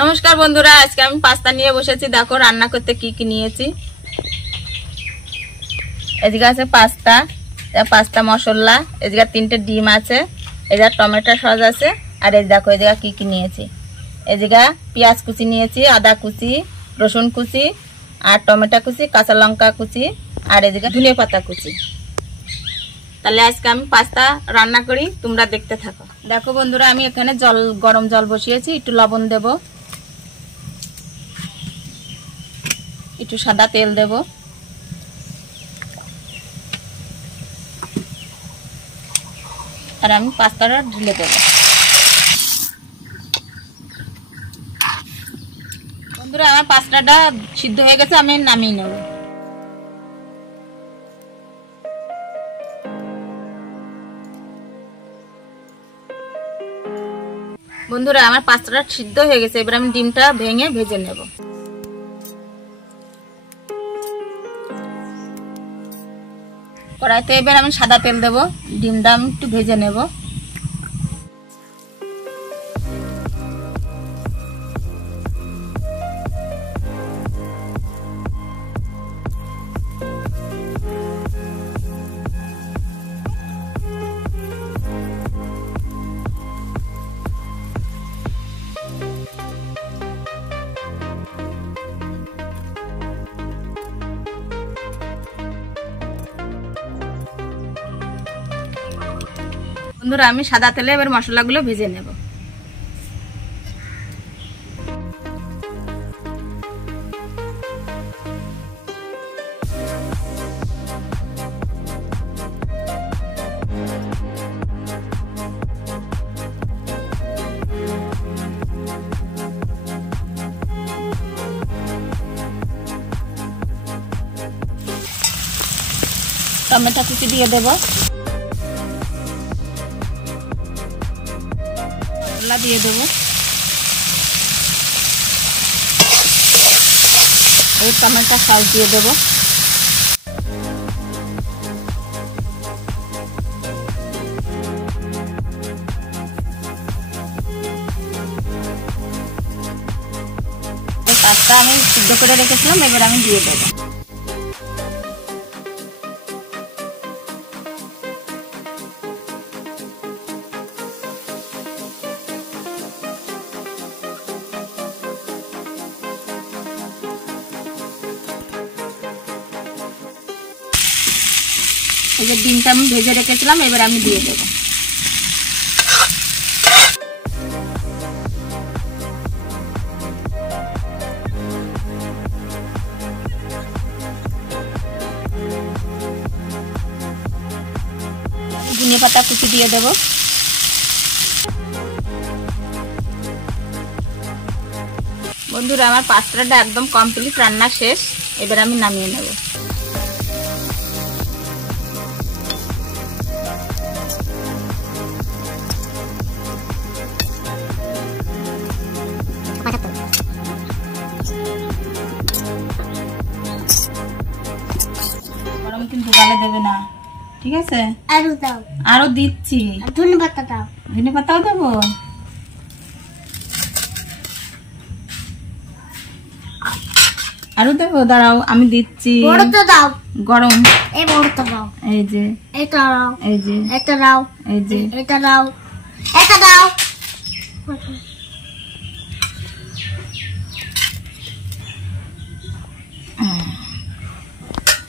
নমস্কার বন্ধুরা, আজকে আমি পাস্তা নিয়ে বসেছি। দেখো রান্না করতে কি কি নিয়েছি। এদিকে আছে পাস্তা, পাস্তা মশলা, এদিকে 3টে ডিম আছে, এদিকে টমেটো সস আছে, আর এই দেখো এদিকে কি কি নিয়েছি। এদিকে পেঁয়াজ কুচি নিয়েছি, আদা কুচি, রসুন কুচি, আর টমেটো কুচি, কাঁচা লঙ্কা কুচি, আর এদিকে ধনিয়া পাতা কুচি। তাহলে আজকে আমি পাস্তা রান্না করি, তোমরা দেখতে থাকো। দেখো বন্ধুরা, আমি এখানে গরম জল বসিয়েছি, একটু লবণ দেব, একটু সাদা তেল দেব, আর আমি পাস্তাটা ঢেলে দেব। বন্ধুরা, আমার পাস্তাটা সিদ্ধ হয়ে গেছে, আমি নামিয়ে নেব। বন্ধুরা, আমার পাস্তাটা সিদ্ধ হয়ে গেছে, এবার আমি ডিমটা ভেঙে ভেজে নেব। কড়াইতে এবার আমি সাদা তেল দেব, ডিমটা আমি একটু ভেজে নেব। বন্ধুরা, আমি সাদা তেলে এবার মশলাগুলো ভেজে নেব। টমেটো কুচি দিয়ে দেব, দিয়ে দেবো, এই টমেটো সস দিয়ে দেবো, পাস্তা আমি সিদ্ধ করে রেখেছিলাম, এবার আমি দিয়ে দেবো। এই যে ডিমটা আমি ভেজে রেখেছিলাম, এবার আমি দিয়ে দেবো। ধনিয়া পাতা কুচি দিয়ে দেবো। বন্ধুরা, আমার পাস্তাটা একদম কমপ্লিট, রান্না শেষ, এবার আমি নামিয়ে নেব। গরম কিন্তু গালে দেবে না, ঠিক আছে? আরো দাও, আরো দিচ্ছি। ধনে পাতা দাও, ধনে পাতাও দেবো। আরো দেবো, দাঁড়াও আমি দিচ্ছি। বড়টা দাও, গরম। এই বড়টা দাও, এই যে এটা দাও, এই যে এটা দাও, এই যে এটা দাও, এটা দাও।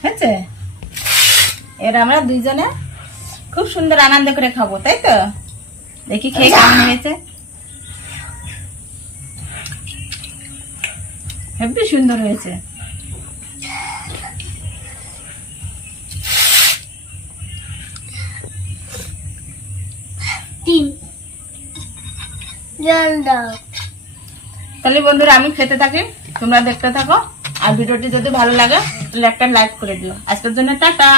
হয়েছে? এর আমরা দুইজনে খুব সুন্দর আনন্দ করে খাবো, তাই তো? দেখি খেয়ে কেমন হয়েছে। হেবি সুন্দর হয়েছে। জল দাও। তাহলে বন্ধুরা, আমি খেতে থাকি, তোমরা দেখতে থাকো। আর ভিডিওটি যদি ভালো লাগে তাহলে একটা লাইক করে দিও। আজকের জন্য টাটা।